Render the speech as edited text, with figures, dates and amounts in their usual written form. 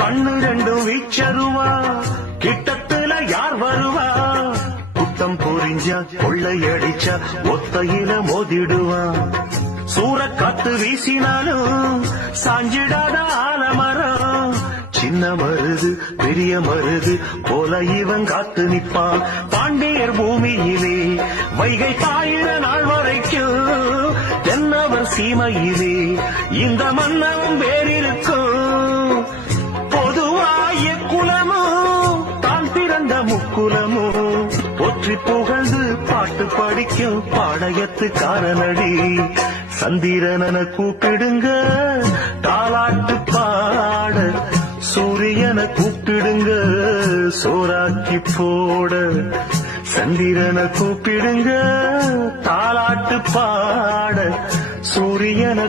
கண்ணு ரெண்டும் வீச்சருவா, கிட்டத்துல யார் வருவா? குட்டம் புரிஞ்சா கொள்ளையடிச்சா ஒத்தையில மோதிடுவான். சூறக்காத்து வீசினாலும் சாஞ்சிடாத ஆலமரம். சின்ன மருது பெரிய மருது போல இவன் காத்து நிற்பான். பாண்டியர் பூமியிலே வைகை தாயிர நாள் வரைக்கும் தென்னவர் சீமையிலே இந்த மன்னவும் வேறிருக்கும். பொதுவாய குலமும் தான் பிறந்த முக்குலமும் போற்றி புகழ்ந்து பாட்டு படிக்கும் பாளையத்து காரனடி. சந்திரன கூப்பிடுங்க தாலாட்டு பாட, சூரியனை கூப்பிடுங்க சோறாக்கி போட. சந்திரனை கூப்பிடுங்க தாலாட்டு பாட, சூரியனை